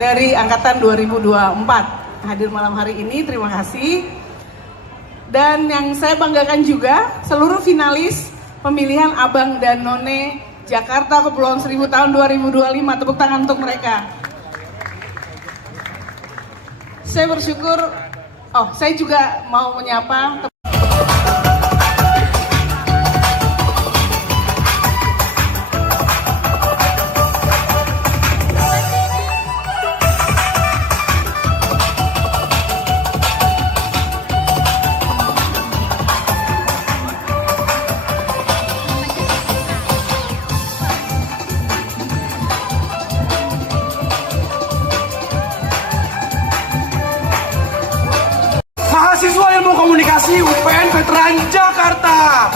dari angkatan 2024 hadir malam hari ini, terima kasih. Dan yang saya banggakan juga seluruh finalis pemilihan Abang dan None Jakarta Kepulauan Seribu tahun 2025, tepuk tangan untuk mereka. Saya bersyukur, saya juga mau menyapa mahasiswa Ilmu Komunikasi UPN Veteran Jakarta.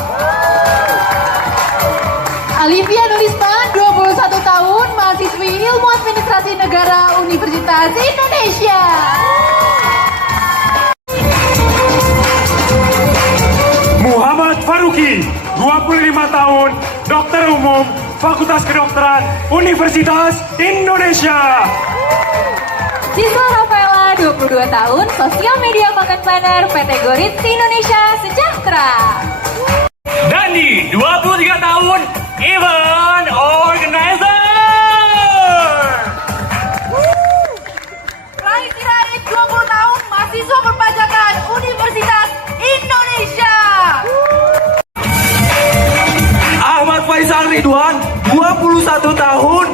Alivia Nurisma, 21 tahun, mahasiswi Ilmu Administrasi Negara Universitas Indonesia. Muhammad Faruqi, 25 tahun, dokter umum, Fakultas Kedokteran Universitas Indonesia. Siswa Rafaela, 22 tahun, Sosial Media Content Planner PT Gorit Indonesia Sejahtera. Dani, 23 tahun, Event Organizer. Rai Sirait, 20 tahun, mahasiswa perpajakan Universitas Indonesia. Ahmad Faisal Ridwan, 21 tahun,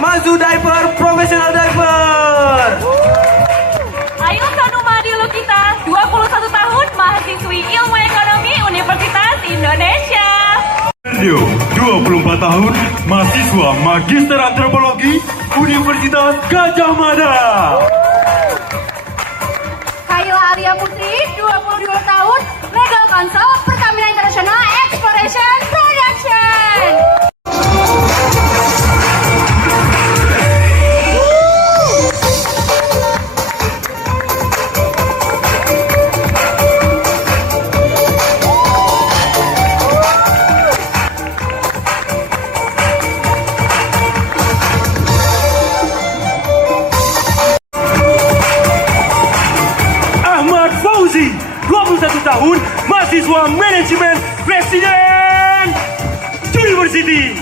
Mazu Diver, Professional Diver. Ayu Sanumadi Lukita, 21 tahun, mahasiswi Ilmu Ekonomi Universitas Indonesia. Rio, 24 tahun, mahasiswa Magister Antropologi Universitas Gajah Mada. Kayla Alia Putri, 22 tahun, Legal Counsel Pertamina International Exploration Production. Ahmad Fauzi, 21 tahun, mahasiswa Manajemen Presiden University.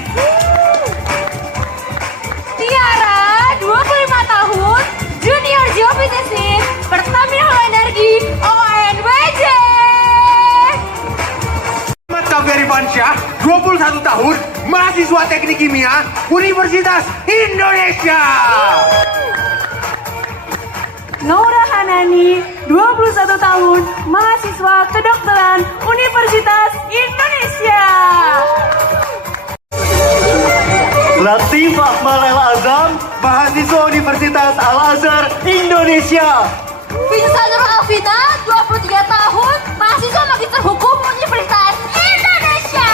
Tiara, 25 tahun, Junior Geophysicist Pertamina Energi ONWJ. Ahmad Kaveri Fansyah, 21 tahun, mahasiswa Teknik Kimia Universitas Indonesia. Nora Hanani, 21 tahun, mahasiswa kedokteran Universitas Indonesia. Latif Akmal El Azam, mahasiswa Universitas Al Azhar Indonesia. Vincent Nur Alvina, 23 tahun, mahasiswa Magister Hukum Universitas Indonesia.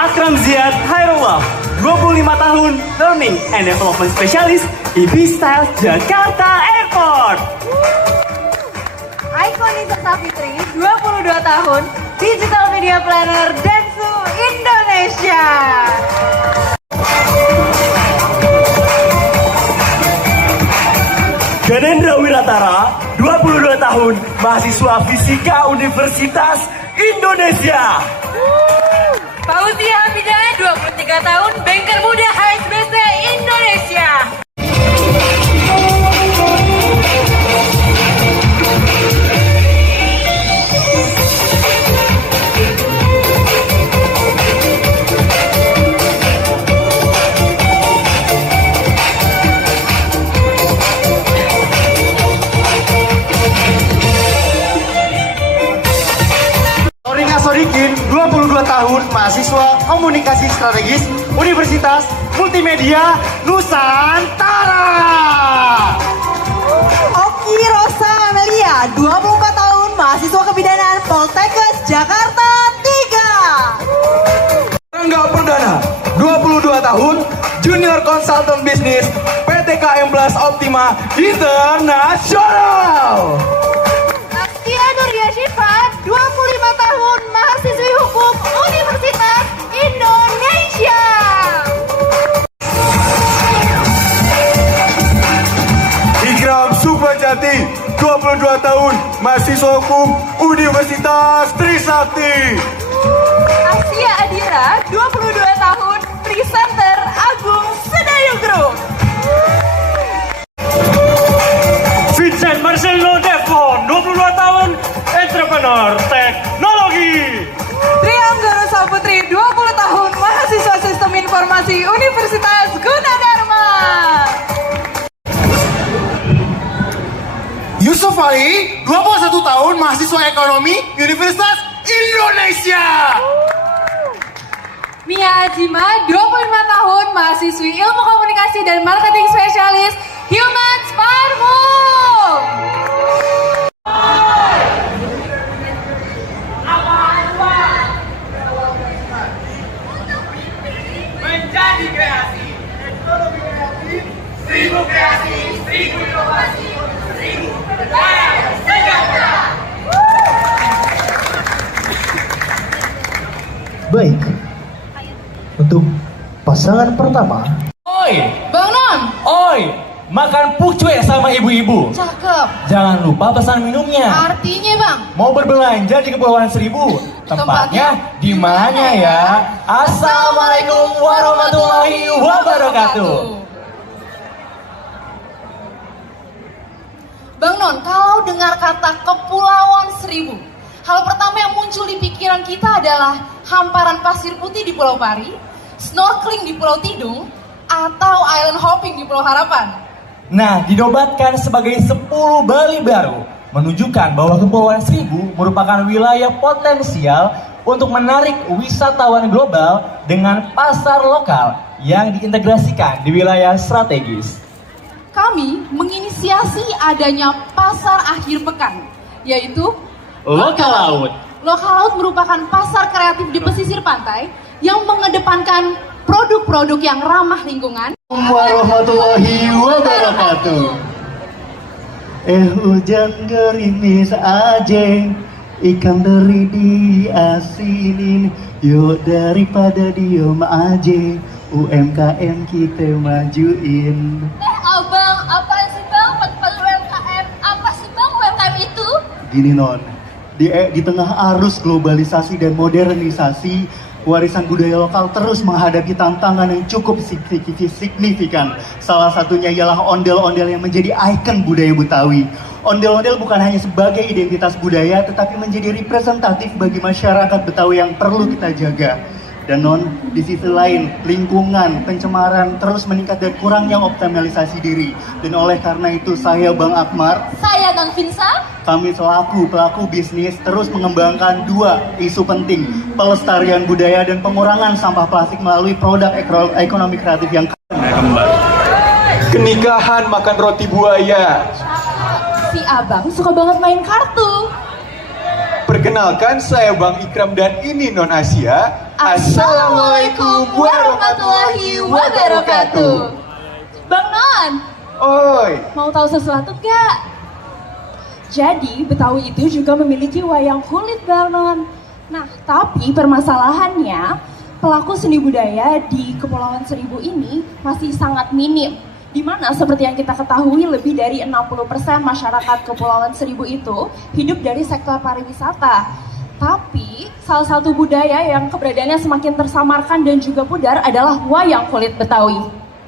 Akram Ziad Hairullah, 25 tahun, Learning and Development Specialist IB Style Jakarta Airport. Ikonisa Safitri, 22 tahun, Digital Media Planner Densu Indonesia. Ganendra Wiratara, 22 tahun, mahasiswa Fisika Universitas Indonesia. Fauzia Hamidah, 23 tahun, Banker Muda HSBC Indonesia. Sorina Sodikin, 22 tahun, mahasiswa Komunikasi Strategis Universitas Multimedia Nusantara. Oki Rosa Amelia, 24 tahun, mahasiswa kebidanan Poltekkes Jakarta 3. Rangga Perdana, 22 tahun, Junior Consultant Business PT KM Plus Optima Internasional. Astia Nuria Syifa, 25 tahun, mahasiswi hukum Universitas Indonesia. mahasiswa hukum Universitas Trisakti. Asia Adira, 22 tahun, presenter Agung Sedayu Group. Vincent Marcelino Devon, 22 tahun, entrepreneur teknologi. Trianggara Saputri, 20 tahun, mahasiswa Sistem Informasi Universitas Gunadarma. Yusuf Ali, 21 tahun, mahasiswa ekonomi Universitas Indonesia. Mia Ajima, 25 tahun, mahasiswi Ilmu Komunikasi dan Marketing Spesialis Humans Parmum. Menjadi kreasi, teknologi kreatif, 1000 kreasi, 1000 inovasi, 1000 sejahtera. Baik, untuk pasangan pertama, Oi, Bang Non, oi, makan pucuk sama ibu-ibu. cakep. Jangan lupa pesan minumnya. Artinya Bang, Mau berbelanja di Kepulauan Seribu. Tempatnya di mana ya? Assalamualaikum warahmatullahi wabarakatuh. Bang Non, kalau dengar kata Kepulauan Seribu, hal pertama yang muncul di pikiran kita adalah hamparan pasir putih di Pulau Pari, snorkeling di Pulau Tidung, atau island hopping di Pulau Harapan. Nah, dinobatkan sebagai 10 Bali baru, menunjukkan bahwa Kepulauan Seribu merupakan wilayah potensial untuk menarik wisatawan global dengan pasar lokal yang diintegrasikan di wilayah strategis. Kami menginisiasi adanya pasar akhir pekan, yaitu Lokal laut. Lokal Laut merupakan pasar kreatif di pesisir pantai yang mengedepankan produk-produk yang ramah lingkungan. warahmatullahi wabarakatuh. Hujan gerimis aja, ikan teri diasinin. Yuk daripada diem aja, UMKM kita majuin. Abang, apa sih Bang? UMKM, apa sih Bang UMKM itu? Gini non, di tengah arus globalisasi dan modernisasi, warisan budaya lokal terus menghadapi tantangan yang cukup signifikan. Salah satunya ialah ondel-ondel yang menjadi ikon budaya Betawi. Ondel-ondel bukan hanya sebagai identitas budaya, tetapi menjadi representatif bagi masyarakat Betawi yang perlu kita jaga. Dan non, di sisi lain, lingkungan, pencemaran terus meningkat dan kurangnya optimalisasi diri. Dan oleh karena itu saya Bang Akmar, Saya Kang Vinsa. kami selaku pelaku bisnis terus mengembangkan dua isu penting, pelestarian budaya dan pengurangan sampah plastik melalui produk ekonomi kreatif yang Kenikahan makan roti buaya. Si Abang suka banget main kartu. Perkenalkan, saya Bang Ikram dan ini Non Asia. Assalamualaikum warahmatullahi wabarakatuh. Bang Non, Oi, mau tahu sesuatu gak? Jadi Betawi itu juga memiliki wayang kulit Bang Non. Nah, tapi permasalahannya pelaku seni budaya di Kepulauan Seribu ini masih sangat minim. Di mana seperti yang kita ketahui lebih dari 60% masyarakat Kepulauan Seribu itu hidup dari sektor pariwisata. Tapi salah satu budaya yang keberadaannya semakin tersamarkan dan juga pudar adalah wayang kulit Betawi.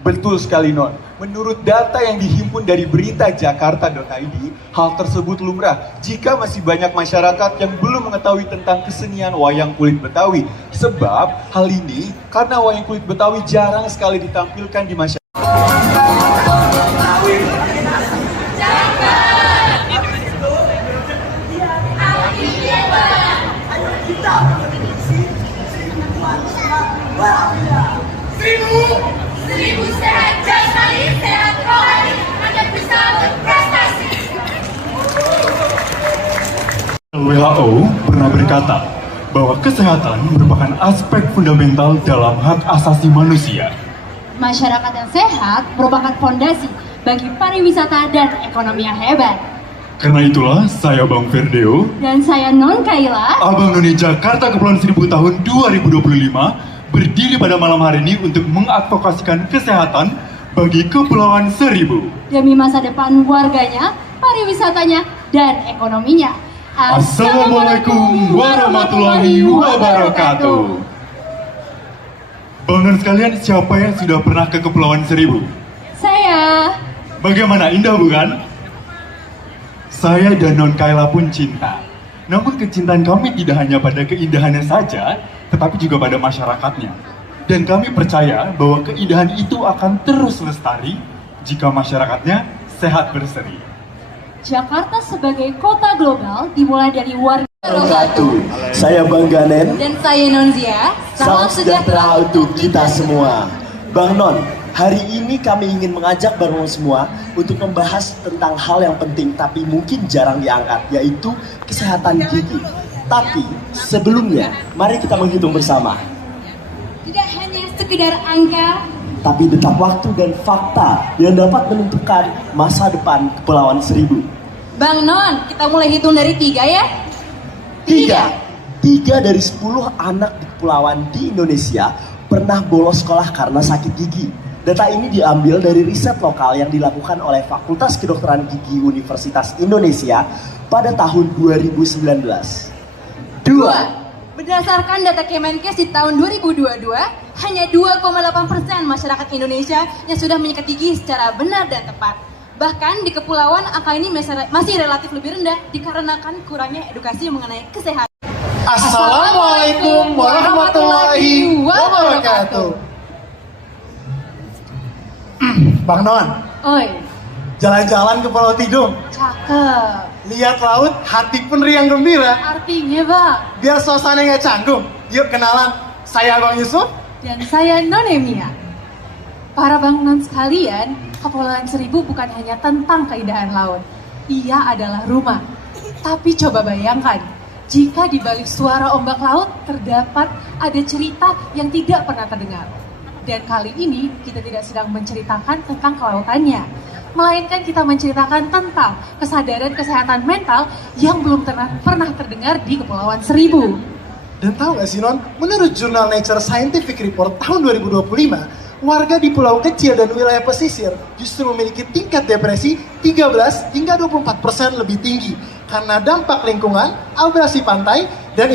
betul sekali Non. Menurut data yang dihimpun dari berita Jakarta.id, hal tersebut lumrah jika masih banyak masyarakat yang belum mengetahui tentang kesenian wayang kulit Betawi. Sebab hal ini karena wayang kulit Betawi jarang sekali ditampilkan di masyarakat. Seribu sehat jasmani, sehat rohani, agar bisa berprestasi. WHO pernah berkata bahwa kesehatan merupakan aspek fundamental dalam hak asasi manusia. Masyarakat yang sehat merupakan fondasi bagi pariwisata dan ekonomi yang hebat. Karena itulah saya Bang Ferdeo, Dan saya Non Kaila, Abang None Jakarta Kepulauan Seribu tahun 2025, berdiri pada malam hari ini untuk mengadvokasikan kesehatan bagi Kepulauan Seribu. demi masa depan warganya, pariwisatanya, dan ekonominya. Assalamualaikum warahmatullahi wabarakatuh. Bangun sekalian, siapa yang sudah pernah ke Kepulauan Seribu? Saya. Bagaimana, indah bukan? Saya dan Non Kayla pun cinta. Namun kecintaan kami tidak hanya pada keindahannya saja, tetapi juga pada masyarakatnya. Dan kami percaya bahwa keindahan itu akan terus lestari jika masyarakatnya sehat berseri. Jakarta sebagai kota global dimulai dari warga Wabarakatuh. Saya Bang Ganen. dan saya Nonzia. Salam sejahtera untuk kita semua. Bang Non, hari ini kami ingin mengajak Bang Non semua untuk membahas tentang hal yang penting tapi mungkin jarang diangkat, yaitu kesehatan gigi. Tapi sebelumnya, mari kita menghitung bersama. Tidak hanya sekedar angka, Tapi tetap waktu dan fakta yang dapat menentukan masa depan Kepulauan Seribu. Bang Non, kita mulai hitung dari 3 ya. 3 dari 10 anak di kepulauan di Indonesia pernah bolos sekolah karena sakit gigi. Data ini diambil dari riset lokal yang dilakukan oleh Fakultas Kedokteran Gigi Universitas Indonesia pada tahun 2019. 2. Berdasarkan data Kemenkes di tahun 2022, hanya 2,8% masyarakat Indonesia yang sudah menyikat gigi secara benar dan tepat. Bahkan di kepulauan angka ini masih relatif lebih rendah dikarenakan kurangnya edukasi mengenai kesehatan. Assalamualaikum warahmatullahi wabarakatuh. Bang Non, Oi, jalan-jalan ke Pulau Tidung. cakep. Lihat laut, hati pun riang gembira. Artinya bang, Biar suasana nggak canggung. Yuk kenalan, saya Bang Yusuf. dan saya Nonemia. Para Bang Non sekalian, Kepulauan Seribu bukan hanya tentang keindahan laut. Ia adalah rumah. Tapi coba bayangkan, jika di balik suara ombak laut terdapat ada cerita yang tidak pernah terdengar. Dan kali ini kita tidak sedang menceritakan tentang kelautannya, melainkan kita menceritakan tentang kesadaran kesehatan mental yang belum pernah terdengar di Kepulauan Seribu. Dan tahu nggak sih Non, menurut jurnal Nature Scientific Report tahun 2025, warga di pulau kecil dan wilayah pesisir justru memiliki tingkat depresi 13 hingga 24% lebih tinggi karena dampak lingkungan, abrasi pantai, dan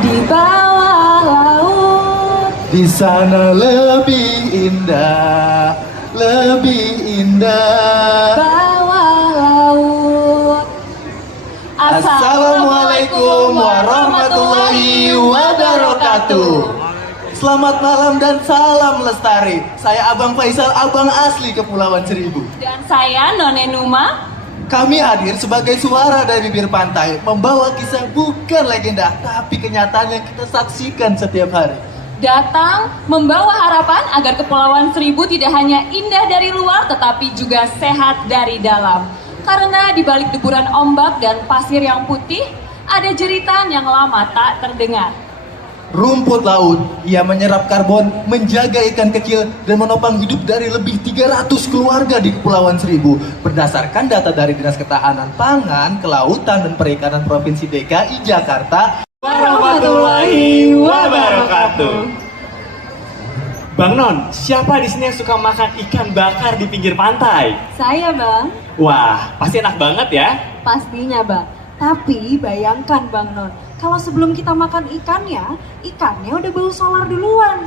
Di bawah laut, di sana lebih indah, lebih indah. bawah laut. Assalamualaikum warahmatullahi wabarakatuh. Selamat malam dan salam lestari. Saya Abang Faisal, abang asli Kepulauan Seribu. Dan saya None Numa. Kami hadir sebagai suara dari bibir pantai, membawa kisah bukan legenda, tapi kenyataan yang kita saksikan setiap hari. Datang membawa harapan agar Kepulauan Seribu tidak hanya indah dari luar tetapi juga sehat dari dalam. Karena di balik deburan ombak dan pasir yang putih, ada jeritan yang lama tak terdengar. Rumput laut, ia menyerap karbon, menjaga ikan kecil, dan menopang hidup dari lebih 300 keluarga di Kepulauan Seribu. Berdasarkan data dari Dinas Ketahanan Pangan, Kelautan, dan Perikanan Provinsi DKI Jakarta. Warahmatullahi wabarakatuh. Bang Non, siapa di sini yang suka makan ikan bakar di pinggir pantai? Saya bang, Wah, pasti enak banget ya. pastinya bang. Tapi bayangkan Bang Non, kalau sebelum kita makan ikannya udah bau solar duluan.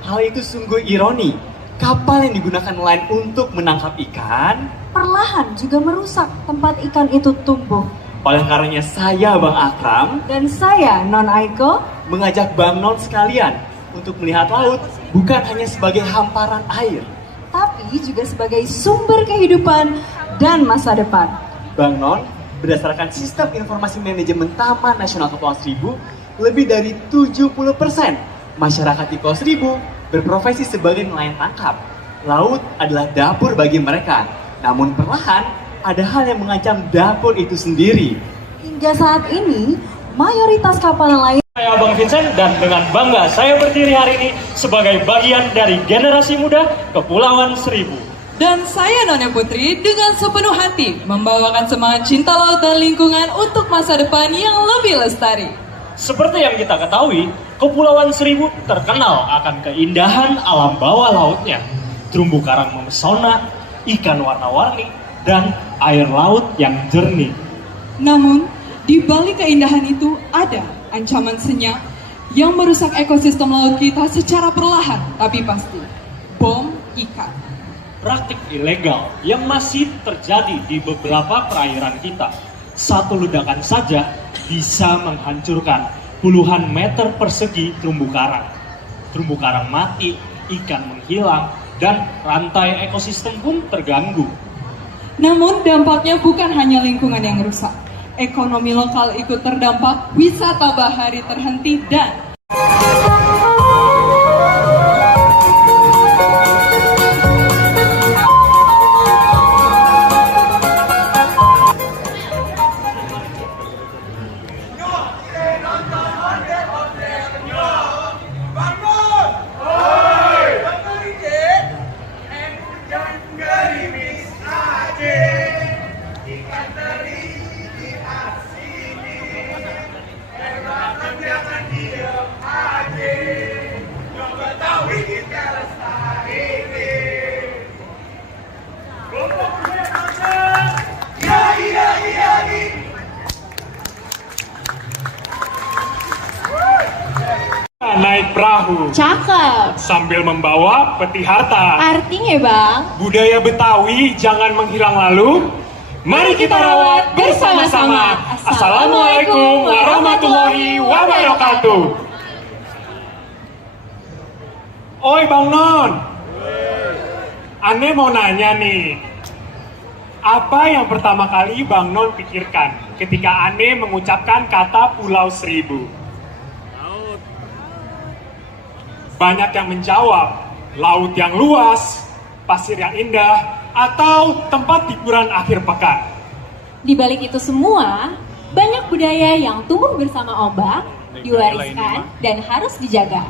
Hal itu sungguh ironi. Kapal yang digunakan nelayan untuk menangkap ikan, Perlahan juga merusak tempat ikan itu tumbuh. oleh karenanya saya, Bang Akram, Dan saya Non Aiko, mengajak Bang Non sekalian untuk melihat laut bukan hanya sebagai hamparan air. tapi juga sebagai sumber kehidupan dan masa depan. Bang Non, berdasarkan Sistem Informasi Manajemen Taman Nasional Kepulauan Seribu, lebih dari 70% masyarakat di Pulau Seribu berprofesi sebagai nelayan tangkap. Laut adalah dapur bagi mereka. Namun perlahan, ada hal yang mengancam dapur itu sendiri. Hingga saat ini, mayoritas kapal nelayan. Saya Bang Vincent dan dengan bangga saya berdiri hari ini sebagai bagian dari generasi muda Kepulauan Seribu. Dan saya Nona Putri dengan sepenuh hati membawakan semangat cinta laut dan lingkungan untuk masa depan yang lebih lestari. Seperti yang kita ketahui, Kepulauan Seribu terkenal akan keindahan alam bawah lautnya. Terumbu karang memesona, ikan warna-warni, dan air laut yang jernih. Namun, di balik keindahan itu ada ancaman senyap yang merusak ekosistem laut kita secara perlahan tapi pasti. Bom ikan. Praktik ilegal yang masih terjadi di beberapa perairan kita. Satu ledakan saja bisa menghancurkan puluhan meter persegi terumbu karang. Terumbu karang mati, ikan menghilang, dan rantai ekosistem pun terganggu. Namun dampaknya bukan hanya lingkungan yang rusak. Ekonomi lokal ikut terdampak, wisata bahari terhenti dan naik perahu. Cakep. Sambil membawa peti harta. Artinya bang, Budaya Betawi jangan menghilang lalu. Mari kita rawat bersama-sama. Assalamualaikum warahmatullahi wabarakatuh. Oi Bang Non. Ane mau nanya nih. Apa yang pertama kali Bang Non pikirkan ketika Ane mengucapkan kata Pulau Seribu? Banyak yang menjawab, laut yang luas, pasir yang indah, atau tempat hiburan akhir pekan. di balik itu semua, banyak budaya yang tumbuh bersama ombak, diwariskan, dan harus dijaga.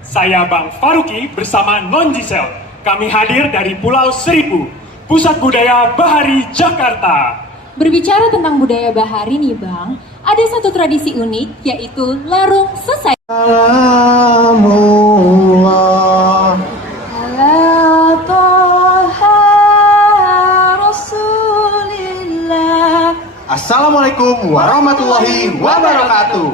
Saya Bang Faruqi bersama Non Gisel. Kami hadir dari Pulau Seribu, Pusat Budaya Bahari Jakarta. Berbicara tentang budaya bahari nih bang, ada satu tradisi unik yaitu larung sesai. Salamullah Ala Toha Rasulillah. Assalamualaikum warahmatullahi wabarakatuh.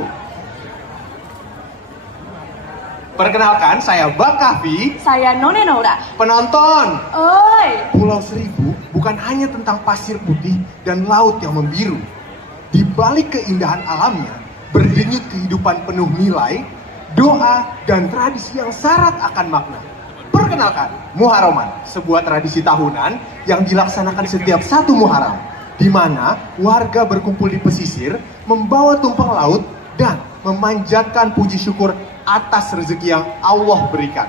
Perkenalkan, saya Bang Kahfi. Saya None Nora. Penonton, Oi. Pulau Seribu bukan hanya tentang pasir putih dan laut yang membiru. Di balik keindahan alamnya, berdenyut kehidupan penuh nilai, doa, dan tradisi yang syarat akan makna. Perkenalkan, Muharraman, sebuah tradisi tahunan yang dilaksanakan setiap 1 Muharram, di mana warga berkumpul di pesisir, membawa tumpeng laut, dan memanjatkan puji syukur atas rezeki yang Allah berikan.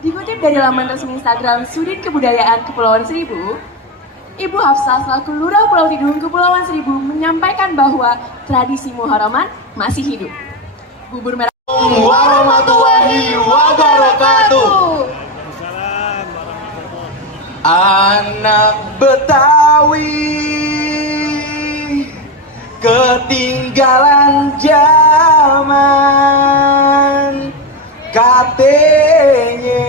Dikutip dari laman resmi Instagram Sudin Kebudayaan Kepulauan Seribu, Ibu Hafsah selaku Lurah Pulau Tidung Kepulauan Seribu menyampaikan bahwa tradisi Muharraman masih hidup. Bubur merah Warahmatullahi wabarakatuh. Anak Betawi ketinggalan zaman, katanya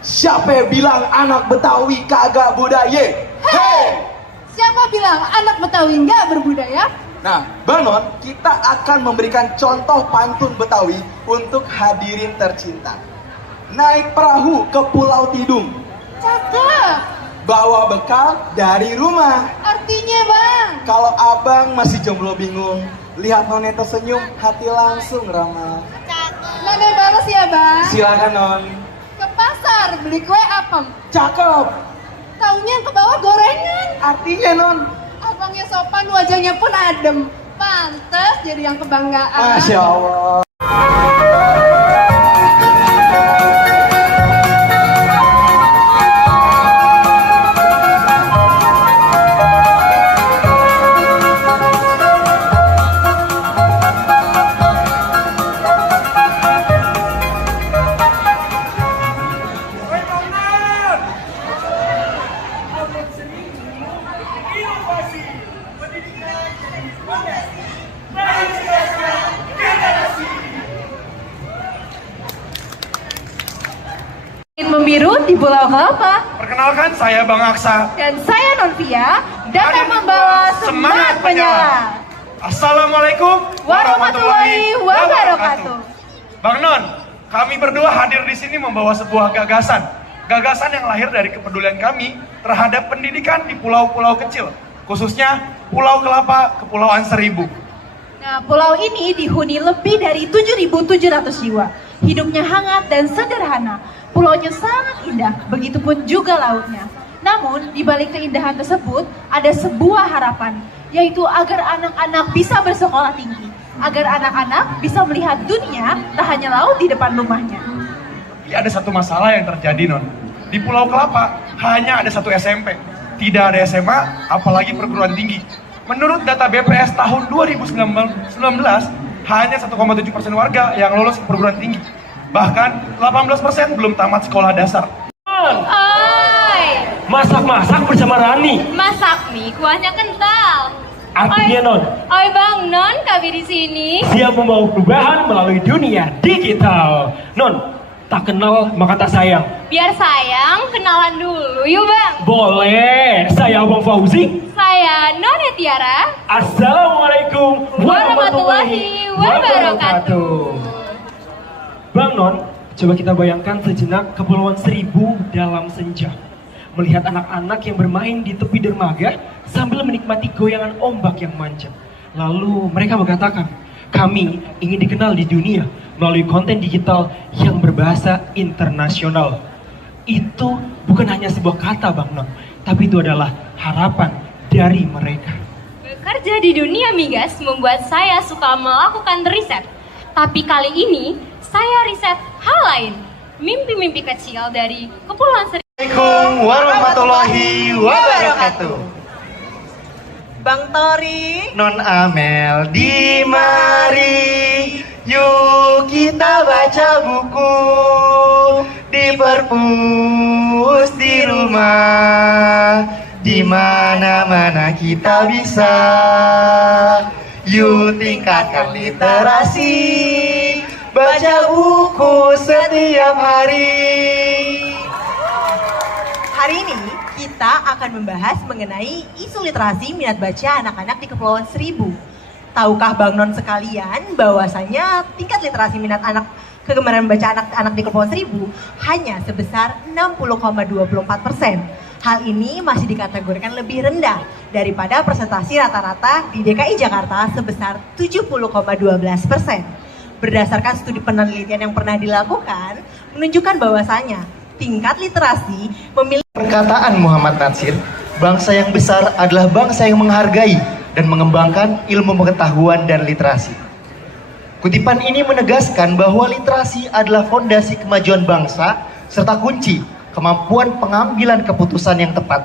siapa bilang anak Betawi kagak budaya? Hey! Siapa bilang anak Betawi nggak berbudaya? Nah, Bang Non, kita akan memberikan contoh pantun Betawi untuk hadirin tercinta. Naik perahu ke Pulau Tidung, Cakep. bawa bekal dari rumah. Artinya bang, Kalau abang masih jomblo bingung, lihat None tersenyum, hati langsung ramah. None balas ya bang. Silakan Non. Ke pasar beli kue apem. Cakep. Taunya ke bawah gorengan. Artinya Non. Apa Orangnya sopan, wajahnya pun adem. Pantes jadi yang kebanggaan. Masya Allah. Membiru di Pulau Kelapa. Perkenalkan, saya Bang Aksa. Dan saya Nonvia, datang membawa semangat menyala. Assalamualaikum Warahmatullahi wabarakatuh. Bang Non, kami berdua hadir di sini membawa sebuah gagasan. Gagasan yang lahir dari kepedulian kami terhadap pendidikan di pulau-pulau kecil, khususnya Pulau Kelapa, Kepulauan Seribu. Nah, pulau ini dihuni lebih dari 7.700 jiwa. Hidupnya hangat dan sederhana. Pulaunya sangat indah, begitupun juga lautnya. Namun, di balik keindahan tersebut, ada sebuah harapan, yaitu agar anak-anak bisa bersekolah tinggi. Agar anak-anak bisa melihat dunia, tak hanya laut di depan rumahnya. Ada satu masalah yang terjadi, Non. Di Pulau Kelapa, hanya ada satu SMP. Tidak ada SMA, apalagi perguruan tinggi. Menurut data BPS tahun 2019, hanya 1,7% warga yang lolos ke perguruan tinggi. Bahkan 18% belum tamat sekolah dasar. Oi, Masak-masak bersama Rani. masak mie kuahnya kental. Artinya Non, Oi Bang Non, kami di sini. siap membawa perubahan melalui dunia digital. Non, tak kenal maka tak sayang. Biar sayang, kenalan dulu yuk Bang. Boleh, saya Abang Fauzi. Saya Nona Tiara. Assalamualaikum warahmatullahi wabarakatuh. Bang Non, coba kita bayangkan sejenak Kepulauan Seribu dalam senja. Melihat anak-anak yang bermain di tepi dermaga sambil menikmati goyangan ombak yang manja. Lalu mereka mengatakan, kami ingin dikenal di dunia melalui konten digital yang berbahasa internasional. Itu bukan hanya sebuah kata Bang Non, tapi itu adalah harapan dari mereka. Bekerja di dunia migas membuat saya suka melakukan riset. Tapi kali ini saya riset hal lain. Mimpi-mimpi kecil dari Kepulauan Seribu. Assalamualaikum warahmatullahi wabarakatuh. Bang Tori, Non Amel, di mari yuk kita baca buku di perpus di rumah, di mana-mana kita bisa. Yuk tingkatkan literasi, baca buku setiap hari. hari ini kita akan membahas mengenai isu literasi minat baca anak-anak di Kepulauan Seribu. Tahukah Bang Non sekalian bahwasanya tingkat literasi minat anak kegemaran membaca anak-anak di Kepulauan Seribu hanya sebesar 60,24%. Hal ini masih dikategorikan lebih rendah daripada presentasi rata-rata di DKI Jakarta sebesar 70,12%. Berdasarkan studi penelitian yang pernah dilakukan, menunjukkan bahwasanya tingkat literasi memiliki Perkataan Muhammad Natsir, bangsa yang besar adalah bangsa yang menghargai dan mengembangkan ilmu pengetahuan dan literasi. Kutipan ini menegaskan bahwa literasi adalah fondasi kemajuan bangsa serta kunci kemampuan pengambilan keputusan yang tepat.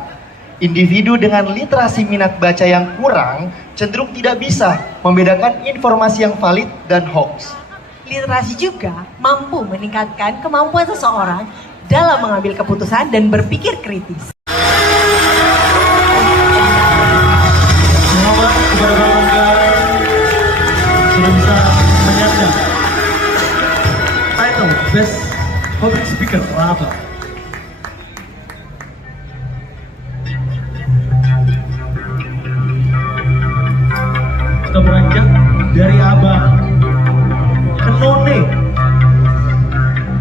Individu dengan literasi minat baca yang kurang cenderung tidak bisa membedakan informasi yang valid dan hoax. Literasi juga mampu meningkatkan kemampuan seseorang dalam mengambil keputusan dan berpikir kritis. Selamat kepada Bang Angga sudah bisa menyandang title Best Public Speaker Raba. Kita beranjak dari Abang ke None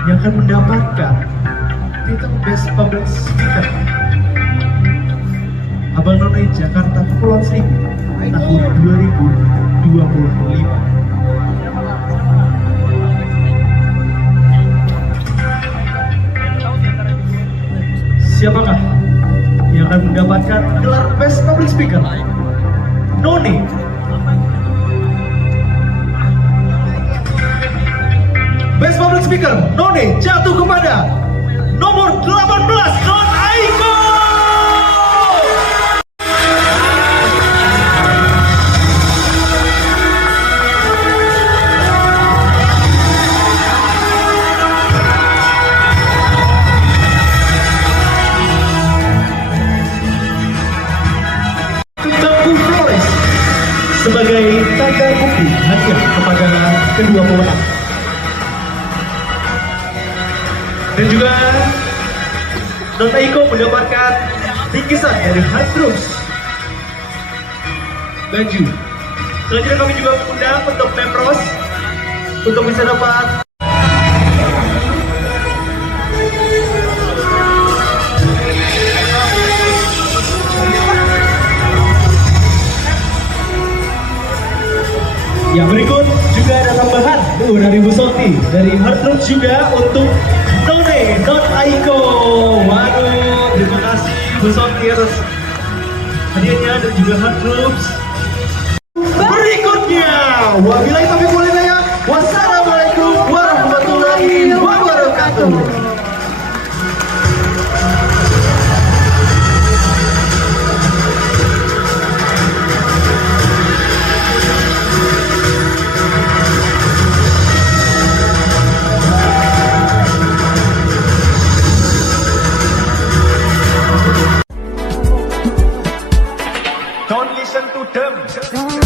yang akan mendapatkan title Best Public Speaker Abang None Jakarta Kepulauan Seribu tahun 2025. Siapakah yang akan mendapatkan gelar Best Public Speaker? None. Best Public Speaker None jatuh kepada nomor 18 Non Aiko. Teguh Flores sebagai tanda bukti hadiah kepada kedua pemenang. Dan juga Non Aiko mendapatkan bingkisan dari Hard Troops. Baju. Selanjutnya kami juga mengundang untuk Pemros untuk bisa dapat yang berikut juga ada tambahan dari Bu Sonti dari Hard Troops juga untuk None Non Aiko. Waduh, terima kasih Bu Sonti atas hadiahnya dan juga Hard Troops. Berikutnya, wabillahi taufiq wal hidayah. Wassalamualaikum warahmatullahi wabarakatuh. Don't listen to them.